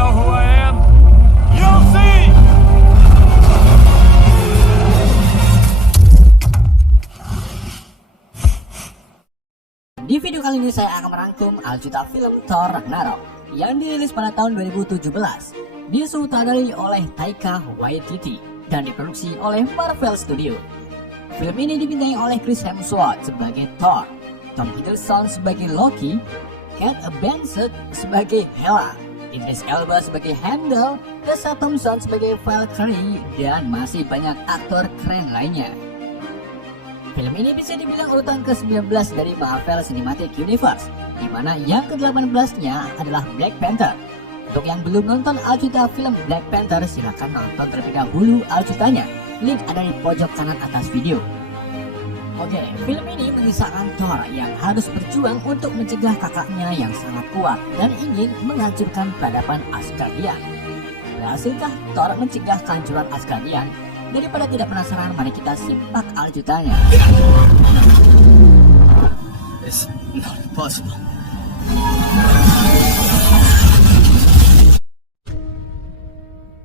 know who I am? You'll see! Di video kali ini saya akan merangkum aljuta film Thor Ragnarok yang dirilis pada tahun 2017, disutradarai oleh Taika Waititi dan diproduksi oleh Marvel Studios. Film ini dibintangi oleh Chris Hemsworth sebagai Thor, Tom Hiddleston sebagai Loki, Kate Blanchett sebagai Hela, Idris Elba sebagai Heimdall, Tessa Thompson sebagai Valkyrie, dan masih banyak aktor keren lainnya. Film ini bisa dibilang urutan ke-19 dari Marvel Cinematic Universe, di mana yang ke-18-nya adalah Black Panther. Untuk yang belum nonton aljuta film Black Panther, silahkan nonton terlebih dahulu aljutanya. Link ada di pojok kanan atas video. Oke, film ini mengisahkan Thor yang harus berjuang untuk mencegah kakaknya yang sangat kuat dan ingin menghancurkan peradaban Asgardian. Berhasilkah Thor mencegah kehancuran Asgardian? Daripada tidak penasaran, mari kita simak aljutanya. It's not possible.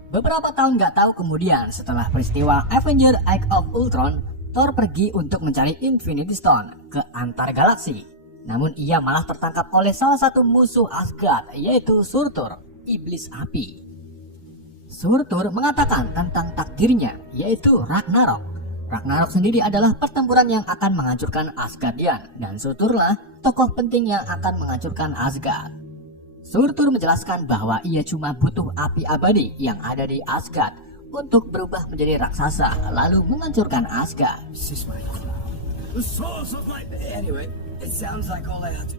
Beberapa tahun gak tahu kemudian, setelah peristiwa Avengers Age of Ultron, Thor pergi untuk mencari Infinity Stone ke antar galaksi. Namun ia malah tertangkap oleh salah satu musuh Asgard, yaitu Surtur, iblis api. Surtur mengatakan tentang takdirnya, yaitu Ragnarok. Ragnarok sendiri adalah pertempuran yang akan menghancurkan Asgardian, dan Surturlah tokoh penting yang akan menghancurkan Asgard. Surtur menjelaskan bahwa ia cuma butuh api abadi yang ada di Asgard untuk berubah menjadi raksasa, lalu menghancurkan Asgard.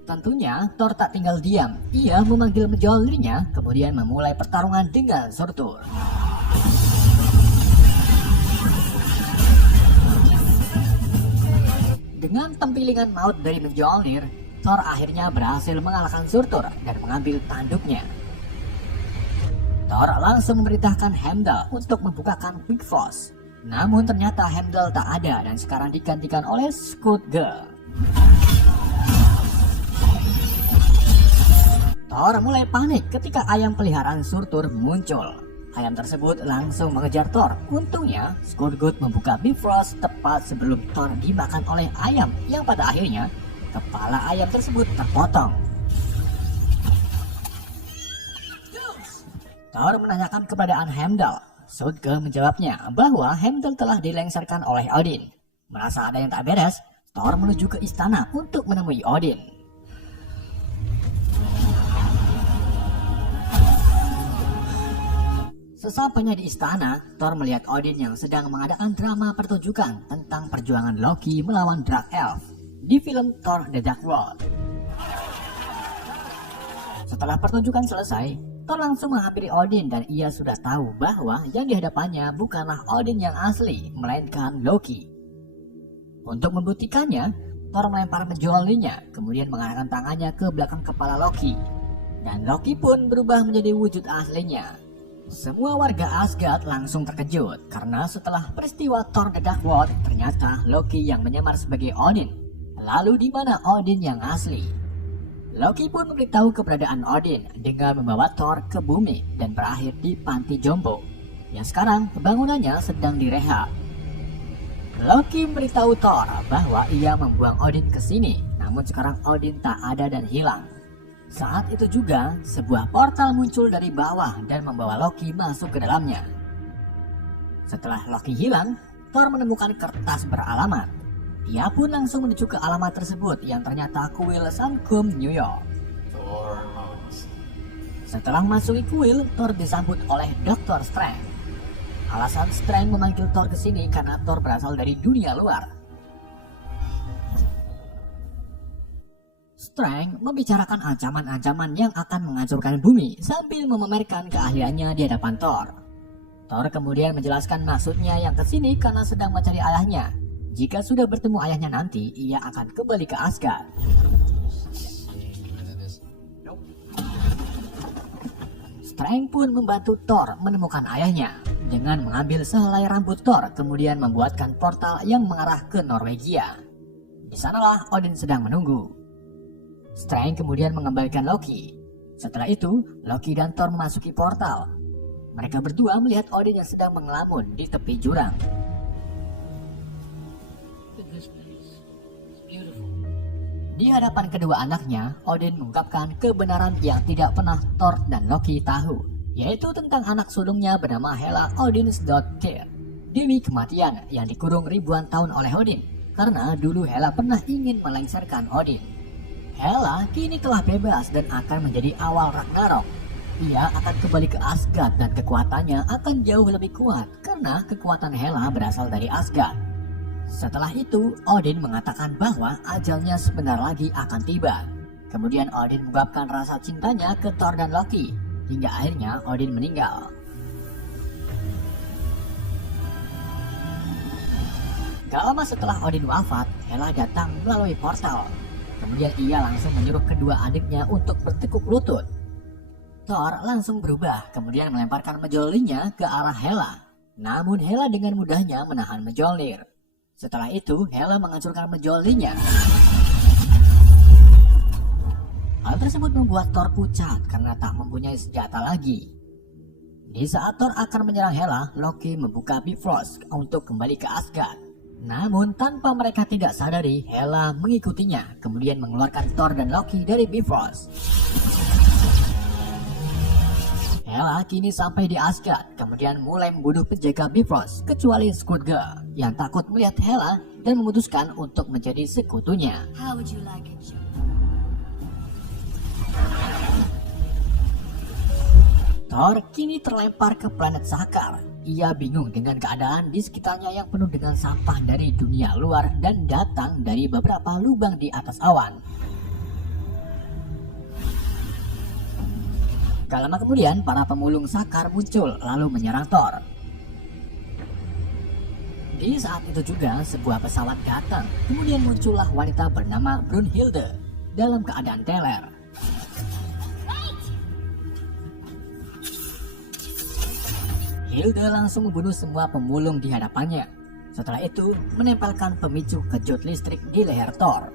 Tentunya Thor tak tinggal diam. Ia memanggil Mjolnirnya, kemudian memulai pertarungan dengan Surtur. Dengan tempilingan maut dari Mjolnir, Thor akhirnya berhasil mengalahkan Surtur dan mengambil tanduknya. Thor langsung memerintahkan Heimdall untuk membukakan Bifrost. Namun ternyata Heimdall tak ada dan sekarang digantikan oleh Skrull. Thor mulai panik ketika ayam peliharaan Surtur muncul. Ayam tersebut langsung mengejar Thor. Untungnya, Skrull membuka Bifrost tepat sebelum Thor dimakan oleh ayam, yang pada akhirnya kepala ayam tersebut terpotong. Thor menanyakan keberadaan Heimdall. Skrull menjawabnya bahwa Heimdall telah dilengsarkan oleh Odin. Merasa ada yang tak beres, Thor menuju ke istana untuk menemui Odin. Sesampainya di istana, Thor melihat Odin yang sedang mengadakan drama pertunjukan tentang perjuangan Loki melawan Dark Elf di film Thor The Dark World. Setelah pertunjukan selesai, Thor langsung menghampiri Odin dan ia sudah tahu bahwa yang dihadapannya bukanlah Odin yang asli, melainkan Loki. Untuk membuktikannya, Thor melempar Mjolnirnya, kemudian mengarahkan tangannya ke belakang kepala Loki. Dan Loki pun berubah menjadi wujud aslinya. Semua warga Asgard langsung terkejut karena setelah peristiwa Thor The Dark World, ternyata Loki yang menyamar sebagai Odin. Lalu di mana Odin yang asli? Loki pun memberitahu keberadaan Odin dengan membawa Thor ke bumi dan berakhir di panti jompo yang sekarang bangunannya sedang direhab. Loki memberitahu Thor bahwa ia membuang Odin ke sini, namun sekarang Odin tak ada dan hilang. Saat itu juga, sebuah portal muncul dari bawah dan membawa Loki masuk ke dalamnya. Setelah Loki hilang, Thor menemukan kertas beralamat. Ia pun langsung menuju ke alamat tersebut yang ternyata kuil Sankum New York. Setelah memasuki kuil, Thor disambut oleh Dr. Strange. Alasan Strange memanggil Thor ke sini karena Thor berasal dari dunia luar. Strange membicarakan ancaman-ancaman yang akan menghancurkan bumi sambil memamerkan keahliannya di hadapan Thor. Thor kemudian menjelaskan maksudnya yang kesini karena sedang mencari ayahnya. Jika sudah bertemu ayahnya nanti, ia akan kembali ke Asgard. Strange pun membantu Thor menemukan ayahnya dengan mengambil sehelai rambut Thor, kemudian membuatkan portal yang mengarah ke Norwegia. Di sanalah Odin sedang menunggu. Strange kemudian mengembalikan Loki. Setelah itu, Loki dan Thor memasuki portal. Mereka berdua melihat Odin yang sedang mengelamun di tepi jurang. Di hadapan kedua anaknya, Odin mengungkapkan kebenaran yang tidak pernah Thor dan Loki tahu, yaitu tentang anak sulungnya bernama Hela Odinsdottir, Dewi Kematian yang dikurung ribuan tahun oleh Odin, karena dulu Hela pernah ingin melengsarkan Odin. Hela kini telah bebas dan akan menjadi awal Ragnarok. Ia akan kembali ke Asgard dan kekuatannya akan jauh lebih kuat karena kekuatan Hela berasal dari Asgard. Setelah itu, Odin mengatakan bahwa ajalnya sebentar lagi akan tiba. Kemudian Odin mengungkapkan rasa cintanya ke Thor dan Loki, hingga akhirnya Odin meninggal. Gak lama setelah Odin wafat, Hela datang melalui portal. Kemudian ia langsung menyuruh kedua adiknya untuk bertekuk lutut. Thor langsung berubah, kemudian melemparkan Mjolnirnya ke arah Hela. Namun Hela dengan mudahnya menahan Mjolnir. Setelah itu, Hela menghancurkan Mjolnirnya. Hal tersebut membuat Thor pucat karena tak mempunyai senjata lagi. Di saat Thor akan menyerang Hela, Loki membuka Bifrost untuk kembali ke Asgard. Namun tanpa mereka tidak sadari, Hela mengikutinya, kemudian mengeluarkan Thor dan Loki dari Bifrost. Hela kini sampai di Asgard, kemudian mulai membunuh penjaga Bifrost, kecuali Skutga yang takut melihat Hela dan memutuskan untuk menjadi sekutunya. How would you like it, Joe? Thor kini terlempar ke planet Sakar. Ia bingung dengan keadaan di sekitarnya yang penuh dengan sampah dari dunia luar dan datang dari beberapa lubang di atas awan. Gak lama kemudian, para pemulung Sakar muncul lalu menyerang Thor. Di saat itu juga, sebuah pesawat datang. Kemudian muncullah wanita bernama Brunhilde dalam keadaan teler. Hilde langsung membunuh semua pemulung di hadapannya. Setelah itu, menempelkan pemicu kejut listrik di leher Thor.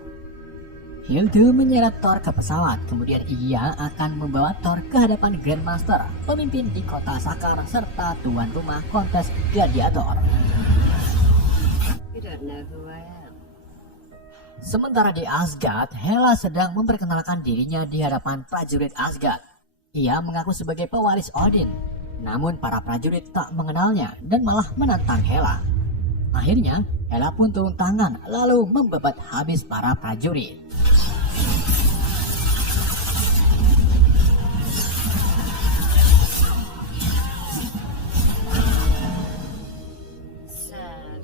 Hilde menyeret Thor ke pesawat, kemudian ia akan membawa Thor ke hadapan Grandmaster, pemimpin di kota Sakar, serta tuan rumah kontes gladiator. You don't know who I am. Sementara di Asgard, Hela sedang memperkenalkan dirinya di hadapan prajurit Asgard. Ia mengaku sebagai pewaris Odin, namun para prajurit tak mengenalnya dan malah menantang Hela. Akhirnya, Hela pun turun tangan lalu membebat habis para prajurit. Sad.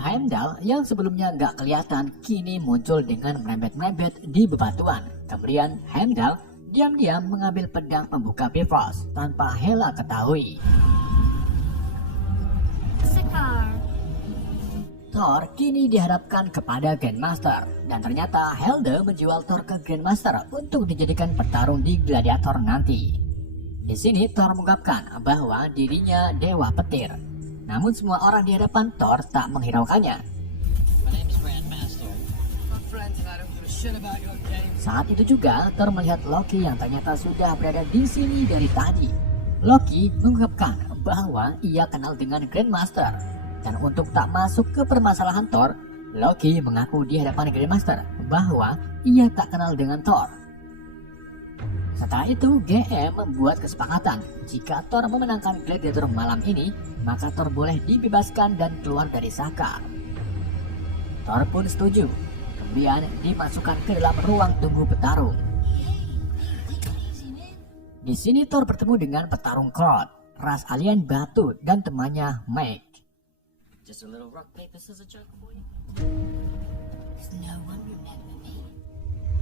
Heimdall yang sebelumnya gak kelihatan kini muncul dengan merembet-merembet di bebatuan. Kemudian Heimdall diam-diam mengambil pedang pembuka Bifrost tanpa Hela ketahui. Sakar. Thor kini dihadapkan kepada Grandmaster dan ternyata Hilde menjual Thor ke Grandmaster untuk dijadikan petarung di gladiator nanti. Di sini Thor mengungkapkan bahwa dirinya dewa petir. Namun semua orang di hadapan Thor tak menghiraukannya. Saat itu juga Thor melihat Loki yang ternyata sudah berada di sini dari tadi. Loki mengungkapkan bahwa ia kenal dengan Grandmaster. Dan untuk tak masuk ke permasalahan Thor, Loki mengaku di hadapan Grandmaster bahwa ia tak kenal dengan Thor. Setelah itu, GM membuat kesepakatan jika Thor memenangkan gladiator malam ini, maka Thor boleh dibebaskan dan keluar dari Sakar. Thor pun setuju. Kemudian dimasukkan ke dalam ruang tunggu petarung. Di sini Thor bertemu dengan petarung Krot, ras alien batu dan temannya Meg. Just a little rock paper scissors joke, boy. No one remember me.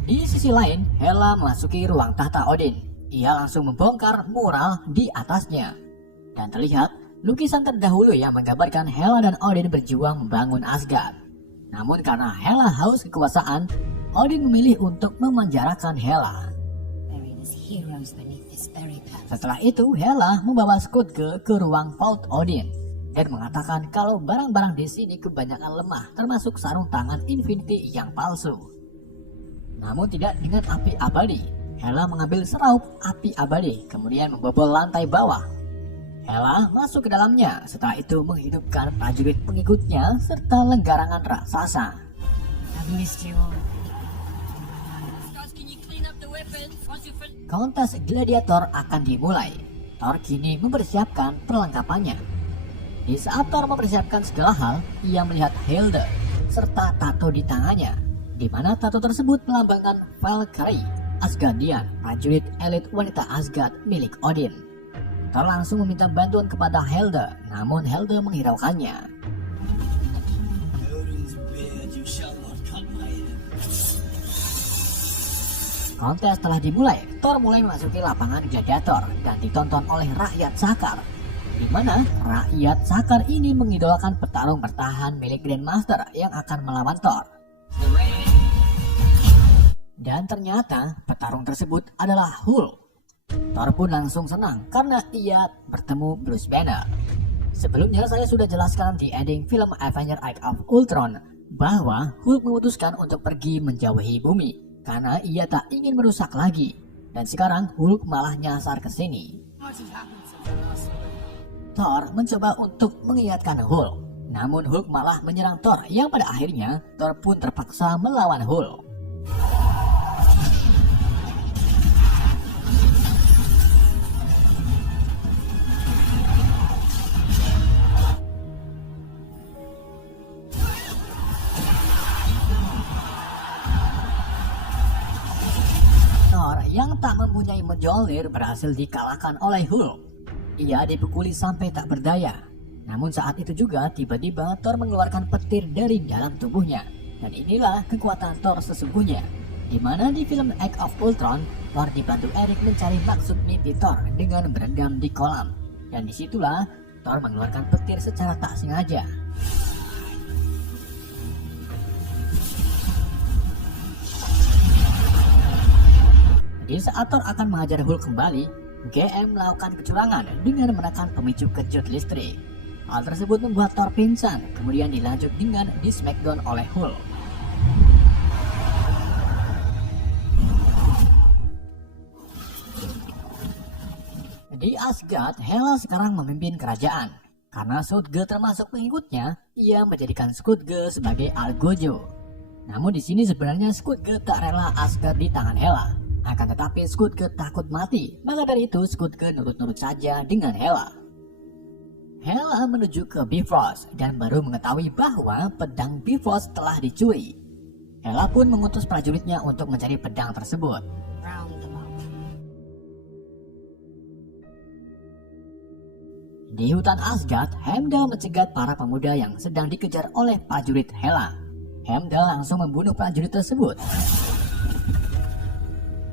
Di sisi lain, Hela memasuki ruang tahta Odin. Ia langsung membongkar mural di atasnya. Dan terlihat lukisan terdahulu yang menggambarkan Hela dan Odin berjuang membangun Asgard. Namun karena Hela haus kekuasaan, Odin memilih untuk memenjarakan Hela. Buried as heroes beneath this very path. Setelah itu, Hela membawa Skutge ke ruang Vault Odin dan mengatakan kalau barang-barang di sini kebanyakan lemah, termasuk sarung tangan Infinity yang palsu. Namun tidak dengan api abadi. Hela mengambil seraup api abadi, kemudian membobol lantai bawah. Hela masuk ke dalamnya, setelah itu menghidupkan prajurit pengikutnya serta lenggarangan raksasa. I've missed you all. Kontes gladiator akan dimulai. Thor kini mempersiapkan perlengkapannya. Di saat Thor mempersiapkan segala hal, ia melihat Hilde serta tato di tangannya, di mana tato tersebut melambangkan Valkyrie, Asgardian, prajurit elit wanita Asgard milik Odin. Thor langsung meminta bantuan kepada Hilde, namun Hilde menghiraukannya. Odin's beard, you shall not cut my head. Kontes telah dimulai. Thor mulai memasuki lapangan gladiator dan ditonton oleh rakyat Sakar, di mana rakyat Sakar ini mengidolakan petarung bertahan milik Grandmaster yang akan melawan Thor. Dan ternyata petarung tersebut adalah Hulk. Thor pun langsung senang karena ia bertemu Bruce Banner. Sebelumnya saya sudah jelaskan di ending film Avengers Age of Ultron bahwa Hulk memutuskan untuk pergi menjauhi bumi karena ia tak ingin merusak lagi. Dan sekarang Hulk malah nyasar ke sini. Thor mencoba untuk mengingatkan Hulk, namun Hulk malah menyerang Thor yang pada akhirnya Thor pun terpaksa melawan Hulk. Thor yang tak mempunyai Mjolnir berhasil dikalahkan oleh Hulk. Ia dipukuli sampai tak berdaya. Namun saat itu juga tiba-tiba Thor mengeluarkan petir dari dalam tubuhnya. Dan inilah kekuatan Thor sesungguhnya. Di mana di film Age of Ultron, Thor dibantu Eric mencari maksud mimpi Thor dengan berendam di kolam. Dan disitulah Thor mengeluarkan petir secara tak sengaja. Di saat Thor akan mengajar Hulk kembali, GM melakukan kecurangan dengan menekan pemicu kejut listrik. Hal tersebut membuat Thor pingsan, kemudian dilanjut dengan di Smackdown oleh Hulk. Di Asgard, Hela sekarang memimpin kerajaan. Karena Skotge termasuk pengikutnya, ia menjadikan Skotge sebagai Algojo. Namun di sini sebenarnya Skotge tak rela Asgard di tangan Hela. Akan tetapi Skotge takut mati, maka dari itu Skotge nurut-nurut saja dengan Hela. Hela menuju ke Bifrost dan baru mengetahui bahwa pedang Bifrost telah dicuri. Hela pun mengutus prajuritnya untuk mencari pedang tersebut. Round them up. Di hutan Asgard, Heimdall mencegat para pemuda yang sedang dikejar oleh prajurit Hela. Heimdall langsung membunuh prajurit tersebut.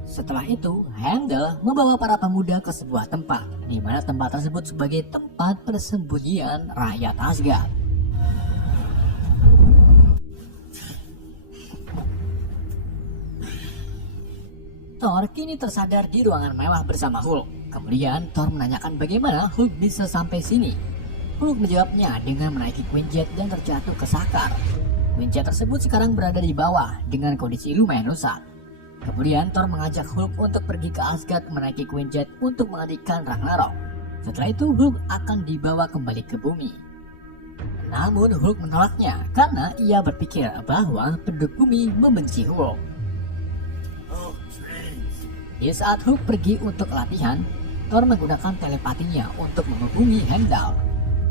Setelah itu, Heimdall membawa para pemuda ke sebuah tempat, di mana tempat tersebut sebagai tempat persembunyian rakyat Asgard. Thor kini tersadar di ruangan mewah bersama Hulk. Kemudian Thor menanyakan bagaimana Hulk bisa sampai sini. Hulk menjawabnya dengan menaiki Quinjet dan terjatuh ke Sakar. Quinjet tersebut sekarang berada di bawah dengan kondisi lumayan rusak. Kemudian Thor mengajak Hulk untuk pergi ke Asgard menaiki Quinjet untuk menghentikan Ragnarok. Setelah itu Hulk akan dibawa kembali ke bumi. Namun Hulk menolaknya karena ia berpikir bahwa penduduk bumi membenci Hulk. Di saat Hulk pergi untuk latihan, Thor menggunakan telepatinya untuk menghubungi Heimdall.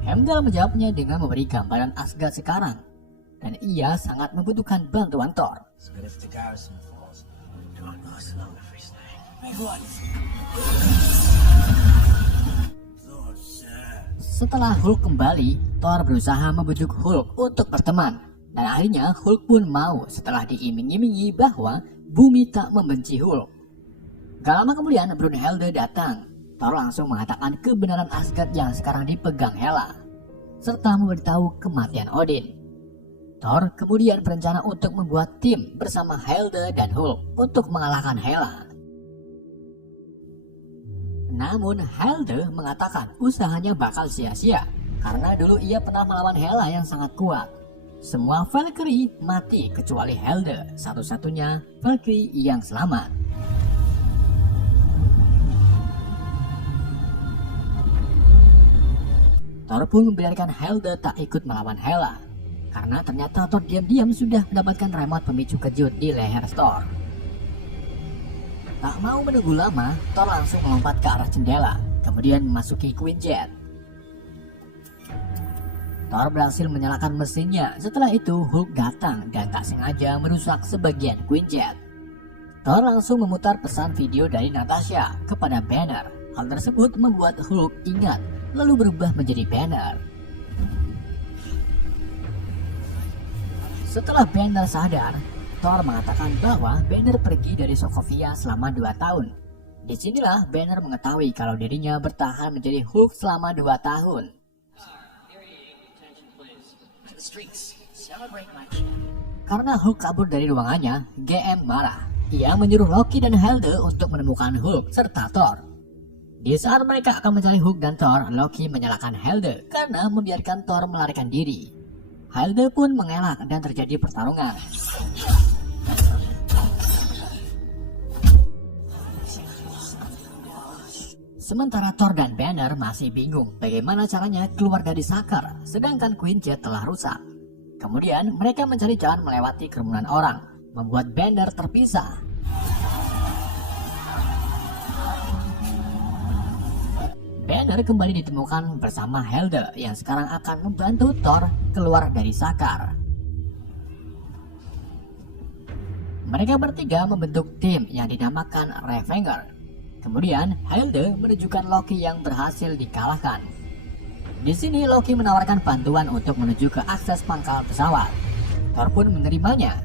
Heimdall menjawabnya dengan memberi gambaran Asgard sekarang. Dan ia sangat membutuhkan bantuan Thor. Setelah Hulk kembali, Thor berusaha membujuk Hulk untuk berteman. Dan akhirnya Hulk pun mau setelah diiming-imingi bahwa bumi tak membenci Hulk. Gak lama kemudian Brunhilde datang. Thor langsung mengatakan kebenaran Asgard yang sekarang dipegang Hela, serta memberitahu kematian Odin. Thor kemudian berencana untuk membuat tim bersama Hilde dan Hulk untuk mengalahkan Hela. Namun Hilde mengatakan usahanya bakal sia-sia karena dulu ia pernah melawan Hela yang sangat kuat. Semua Valkyrie mati kecuali Hilde, satu-satunya Valkyrie yang selamat. Thor pun membiarkan Hilda tak ikut melawan Hela, karena ternyata Thor diam-diam sudah mendapatkan remote pemicu kejut di leher Thor. Tak mau menunggu lama, Thor langsung melompat ke arah jendela, kemudian memasuki Quinjet. Thor berhasil menyalakan mesinnya. Setelah itu Hulk datang dan tak sengaja merusak sebagian Quinjet. Thor langsung memutar pesan video dari Natasha kepada Banner. Hal tersebut membuat Hulk ingat, lalu berubah menjadi Banner. Setelah Banner sadar, Thor mengatakan bahwa Banner pergi dari Sokovia selama 2 tahun. Disinilah Banner mengetahui kalau dirinya bertahan menjadi Hulk selama 2 tahun. Karena Hulk kabur dari ruangannya, GM marah. Ia menyuruh Loki dan Hilda untuk menemukan Hulk serta Thor. Di saat mereka akan mencari Hulk dan Thor, Loki menyalahkan Hilda karena membiarkan Thor melarikan diri. Hilda pun mengelak dan terjadi pertarungan. Sementara Thor dan Banner masih bingung bagaimana caranya keluar dari Sakar, sedangkan Quinjet telah rusak. Kemudian mereka mencari jalan melewati kerumunan orang, membuat Banner terpisah. Banner kembali ditemukan bersama Hilda yang sekarang akan membantu Thor keluar dari Sakar. Mereka bertiga membentuk tim yang dinamakan Revenger. Kemudian Hilda menunjukkan Loki yang berhasil dikalahkan. Di sini Loki menawarkan bantuan untuk menuju ke akses pangkal pesawat. Thor pun menerimanya.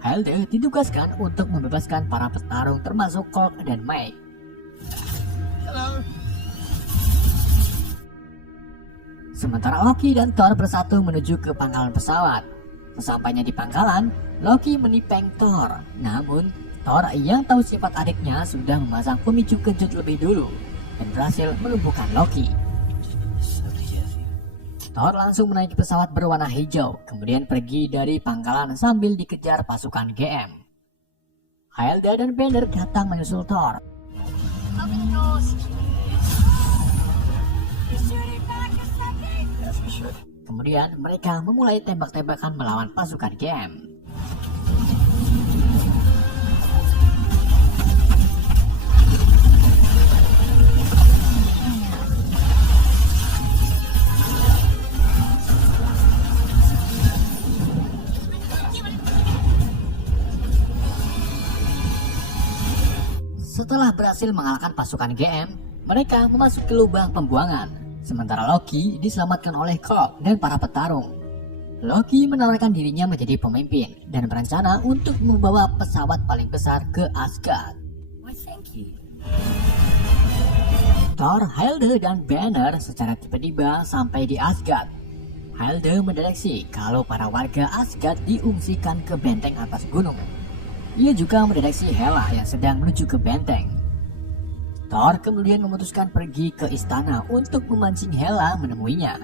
Hilda ditugaskan untuk membebaskan para petarung termasuk Korg dan Mike. Sementara Loki dan Thor bersatu menuju ke pangkalan pesawat. Sesampainya di pangkalan, Loki menipeng Thor. Namun Thor yang tahu sifat adiknya sudah memasang pemicu kejut lebih dulu dan berhasil melumpuhkan Loki. Thor langsung menaiki pesawat berwarna hijau, kemudian pergi dari pangkalan sambil dikejar pasukan GM. Hilda dan Banner datang menyusul Thor. Kemudian mereka memulai tembak-tembakan melawan pasukan GM. Setelah berhasil mengalahkan pasukan GM, mereka memasuki lubang pembuangan. Sementara Loki diselamatkan oleh Korg dan para petarung. Loki menawarkan dirinya menjadi pemimpin dan berencana untuk membawa pesawat paling besar ke Asgard. Thor, Hilda, dan Banner secara tiba-tiba sampai di Asgard. Hilda mendeteksi kalau para warga Asgard diungsikan ke benteng atas gunung. Ia juga mendeteksi Hela yang sedang menuju ke benteng. Thor kemudian memutuskan pergi ke istana untuk memancing Hela menemuinya.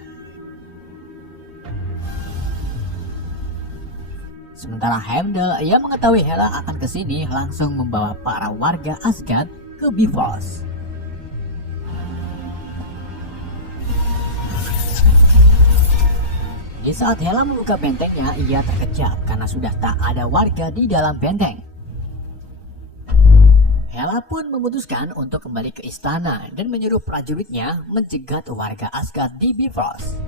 Sementara Heimdall yang mengetahui Hela akan ke sini langsung membawa para warga Asgard ke Bifrost. Di saat Hela membuka bentengnya, ia terkejut karena sudah tak ada warga di dalam benteng. Hela pun memutuskan untuk kembali ke istana dan menyuruh prajuritnya mencegat warga Asgard di Bifrost.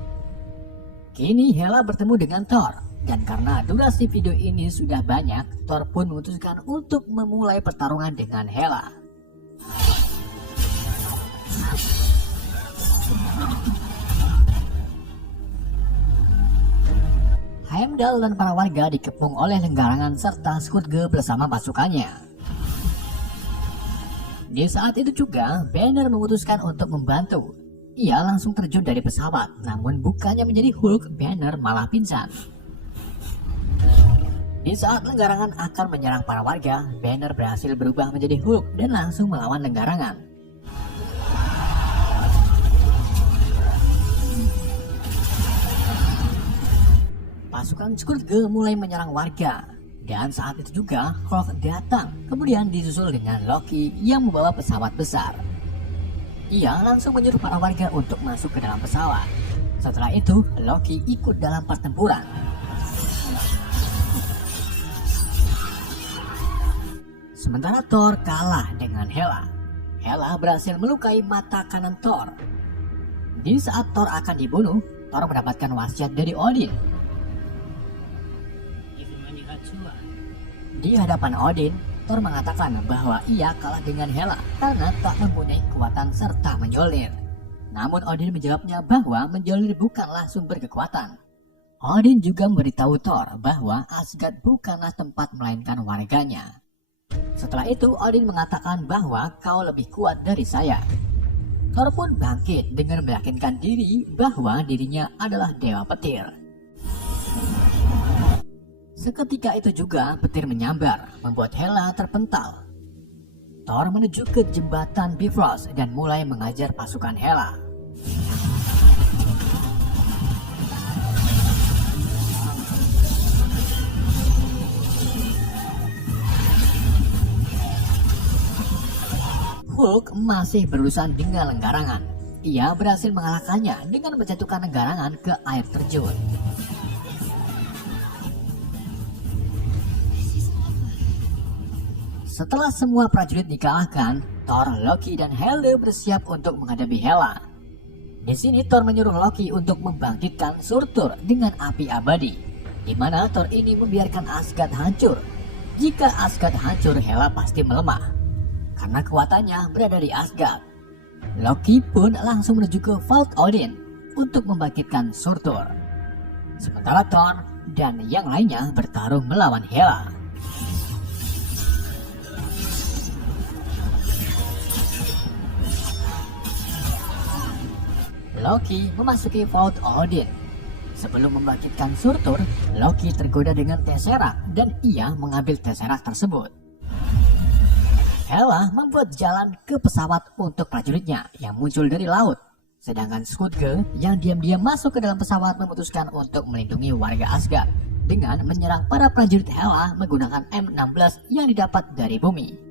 Kini Hela bertemu dengan Thor, dan karena durasi video ini sudah banyak, Thor pun memutuskan untuk memulai pertarungan dengan Hela. Heimdall dan para warga dikepung oleh Lenggarangan serta Skutge bersama pasukannya. Di saat itu juga, Banner memutuskan untuk membantu. Ia langsung terjun dari pesawat, namun bukannya menjadi Hulk, Banner malah pingsan. Di saat Lenggarangan akan menyerang para warga, Banner berhasil berubah menjadi Hulk dan langsung melawan Lenggarangan. Pasukan Skutge mulai menyerang warga, dan saat itu juga Korg datang, kemudian disusul dengan Loki yang membawa pesawat besar. Ia langsung menyuruh para warga untuk masuk ke dalam pesawat. Setelah itu, Loki ikut dalam pertempuran. Sementara Thor kalah dengan Hela. Hela berhasil melukai mata kanan Thor. Di saat Thor akan dibunuh, Thor mendapatkan wasiat dari Odin. Di hadapan Odin, Thor mengatakan bahwa ia kalah dengan Hela karena tak mempunyai kekuatan serta menyolir. Namun Odin menjawabnya bahwa menyolir bukanlah sumber kekuatan. Odin juga memberitahu Thor bahwa Asgard bukanlah tempat melainkan warganya. Setelah itu Odin mengatakan bahwa kau lebih kuat dari saya. Thor pun bangkit dengan meyakinkan diri bahwa dirinya adalah dewa petir. Seketika itu juga petir menyambar, membuat Hela terpental. Thor menuju ke jembatan Bifrost dan mulai mengajar pasukan Hela. Hulk masih berurusan dengan lenggarangan. Ia berhasil mengalahkannya dengan menjatuhkan lenggarangan ke air terjun. Setelah semua prajurit dikalahkan, Thor, Loki, dan Hela bersiap untuk menghadapi Hela. Di sini Thor menyuruh Loki untuk membangkitkan Surtur dengan api abadi, di mana Thor ini membiarkan Asgard hancur. Jika Asgard hancur, Hela pasti melemah, karena kekuatannya berada di Asgard. Loki pun langsung menuju ke Vault Odin untuk membangkitkan Surtur. Sementara Thor dan yang lainnya bertarung melawan Hela. Loki memasuki Vault Odin. Sebelum membangkitkan Surtur, Loki tergoda dengan Tesseract dan ia mengambil Tesseract tersebut. Hela membuat jalan ke pesawat untuk prajuritnya yang muncul dari laut. Sedangkan Skutge yang diam-diam masuk ke dalam pesawat memutuskan untuk melindungi warga Asgard dengan menyerang para prajurit Hela menggunakan M16 yang didapat dari bumi.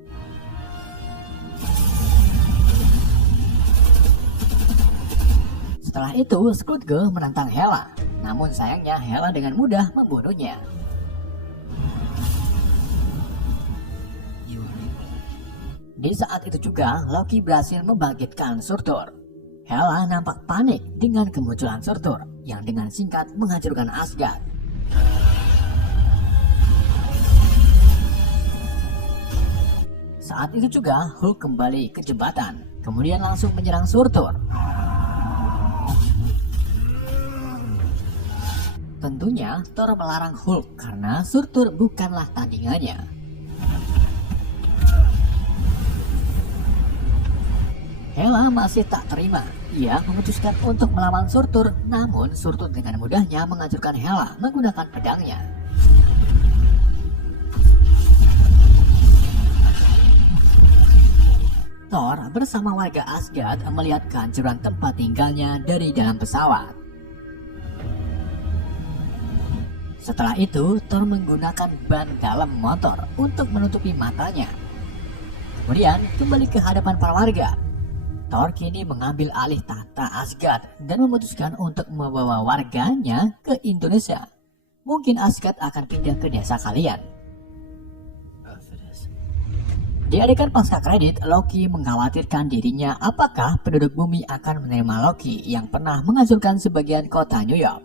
Setelah itu, Skutge menantang Hela, namun sayangnya Hela dengan mudah membunuhnya. Di saat itu juga, Loki berhasil membangkitkan Surtur. Hela nampak panik dengan kemunculan Surtur, yang dengan singkat menghancurkan Asgard. Saat itu juga, Hulk kembali ke jembatan, kemudian langsung menyerang Surtur. Tentunya Thor melarang Hulk karena Surtur bukanlah tandingannya. Hela masih tak terima. Ia memutuskan untuk melawan Surtur, namun Surtur dengan mudahnya menghancurkan Hela menggunakan pedangnya. Thor bersama warga Asgard melihat kehancuran tempat tinggalnya dari dalam pesawat. Setelah itu, Thor menggunakan ban dalam motor untuk menutupi matanya. Kemudian, kembali ke hadapan para warga. Thor kini mengambil alih tahta Asgard dan memutuskan untuk membawa warganya ke Indonesia. Mungkin Asgard akan pindah ke desa kalian. Di adegan pasca kredit, Loki mengkhawatirkan dirinya apakah penduduk bumi akan menerima Loki yang pernah menghancurkan sebagian kota New York.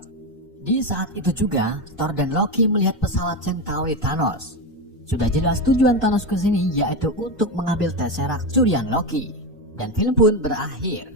Di saat itu juga, Thor dan Loki melihat pesawat Centauri Thanos. Sudah jelas tujuan Thanos ke sini yaitu untuk mengambil Tesseract curian Loki. Dan film pun berakhir.